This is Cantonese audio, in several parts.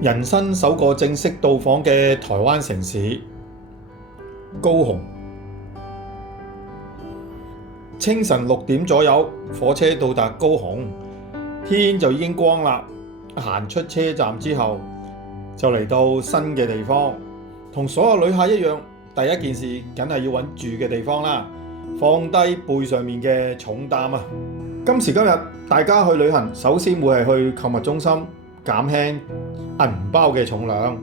人生首個正式到訪嘅台灣城市高雄，清晨6點左右，火車到達高雄，天就已經光啦。行出車站之後，就嚟到新嘅地方。同所有旅客一樣，第一件事梗係要揾住嘅地方啦，放低背上面嘅重擔啊！今時今日，大家去旅行，首先會係去購物中心，減輕銀包嘅重量。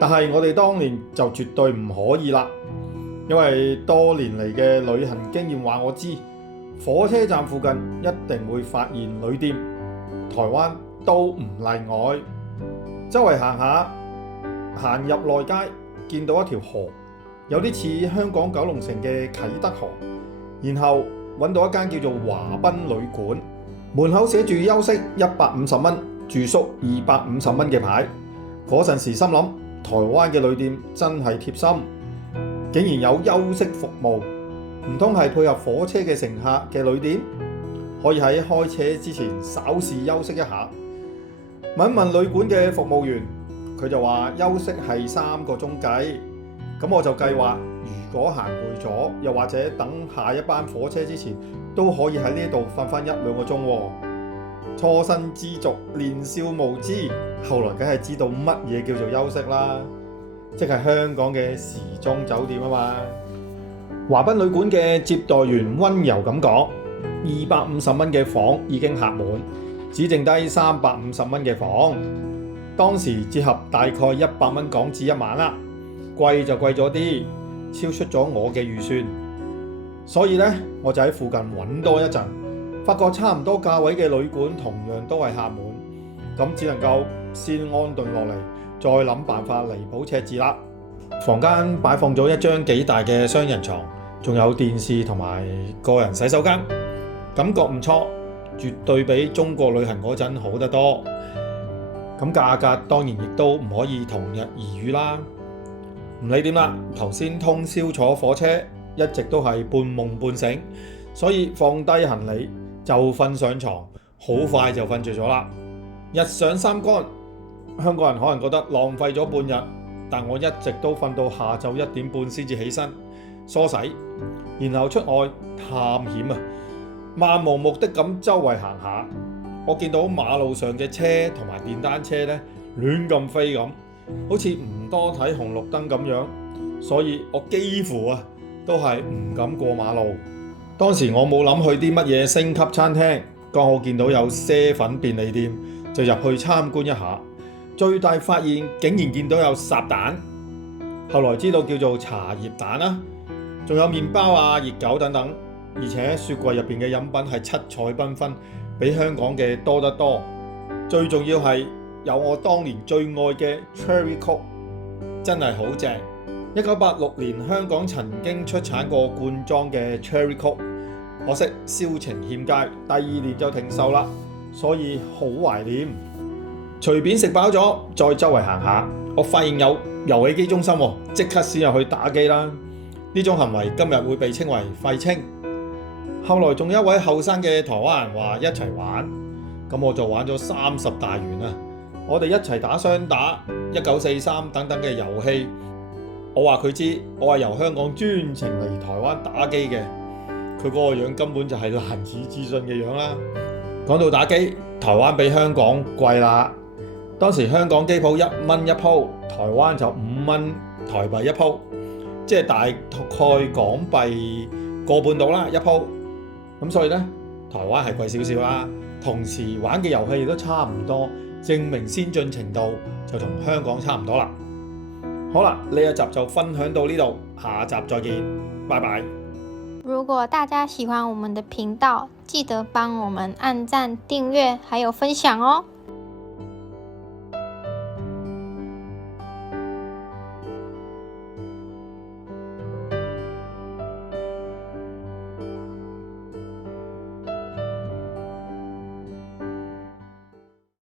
但係我哋當年就絕對唔可以啦，因為多年嚟嘅旅行經驗話我知，火車站附近一定會發現旅店，台灣都唔例外。周圍行下，行入內街，見到一條河，有啲似香港九龍城嘅啟德河，然後揾到一間叫做華賓旅館，門口寫住休息150蚊，住宿250蚊嘅牌。嗰陣時心諗，台灣嘅旅店真係貼心，竟然有休息服務，唔通係配合火車嘅乘客嘅旅店，可以喺開車之前稍事休息一下。問一問旅館嘅服務員，佢就話休息係3個鐘計。咁我就計劃，如果行攰咗，又或者等下一班火車之前，都可以喺呢度瞓翻1-2個鐘喎。初生之犢年少無知，後來梗係知道乜嘢叫做休息啦，即係香港嘅時鐘酒店啊嘛。華賓旅館嘅接待員溫柔咁講，250蚊嘅房已經客滿，只剩低350蚊嘅房。當時折合大概100蚊港紙一晚啦，貴就貴咗啲，超出咗我嘅預算。所以呢，我就喺附近揾多一陣，發覺差唔多價位嘅旅館同樣都係客滿，咁只能夠先安頓落嚟，再諗辦法彌補赤字啦。房間擺放咗一張幾大嘅雙人床，仲有電視同埋個人洗手間，感覺唔錯，絕對比中國旅行嗰陣好得多。咁價格當然亦都唔可以同日而語啦。唔理點啦，頭先通宵坐火車，一直都係半夢半醒，所以放低行李就瞓上床，好快就瞓着咗啦。日上三竿，香港人可能覺得浪費咗半日，但我一直都瞓到下晝1點半先至起身梳洗，然後出外探險啊，漫無目的咁周圍行下。我見到馬路上嘅車同埋電單車咧亂咁飛咁，好似唔多睇紅綠燈咁樣，所以我幾乎都係唔敢過馬路。當時我冇諗去啲乜嘢星級餐廳，剛好見到有賒粉便利店，就入去參觀一下。最大發現竟然見到有烚蛋，後來知道叫做茶葉蛋啦，仲有麵包啊、熱狗等等，而且雪櫃入邊嘅飲品係七彩繽紛，比香港嘅多得多。最重要係有我當年最愛嘅 Cherry Coke， 真係好正。1986年香港曾經出產過罐裝嘅 Cherry Coke， 可惜銷情欠佳，第2年就停售啦，所以好懷念。隨便食飽咗，再周圍行下，我發現有遊戲機中心，即刻先入去打機啦。呢種行為今日會被稱為廢青。後來仲有一位後生嘅台灣人話一齊玩，咁我就玩咗30大元啊！我哋一齊打雙打、1943等等嘅遊戲。我話佢知，我係由香港專程嚟台灣打機嘅。佢嗰個樣根本就係難以置信嘅樣啦。講到打機，台灣比香港貴啦。當時香港機鋪1蚊一鋪，台灣就5蚊台幣一鋪，即係大概港幣個半到啦一鋪。咁所以呢，台灣係貴少少啦。同時玩嘅遊戲亦都差唔多，證明先進程度就同香港差唔多啦。好啦，呢一集就分享到呢度，下集再見，拜拜。如果大家喜歡我們的頻道，記得幫我們按讚、訂閱還有分享哦。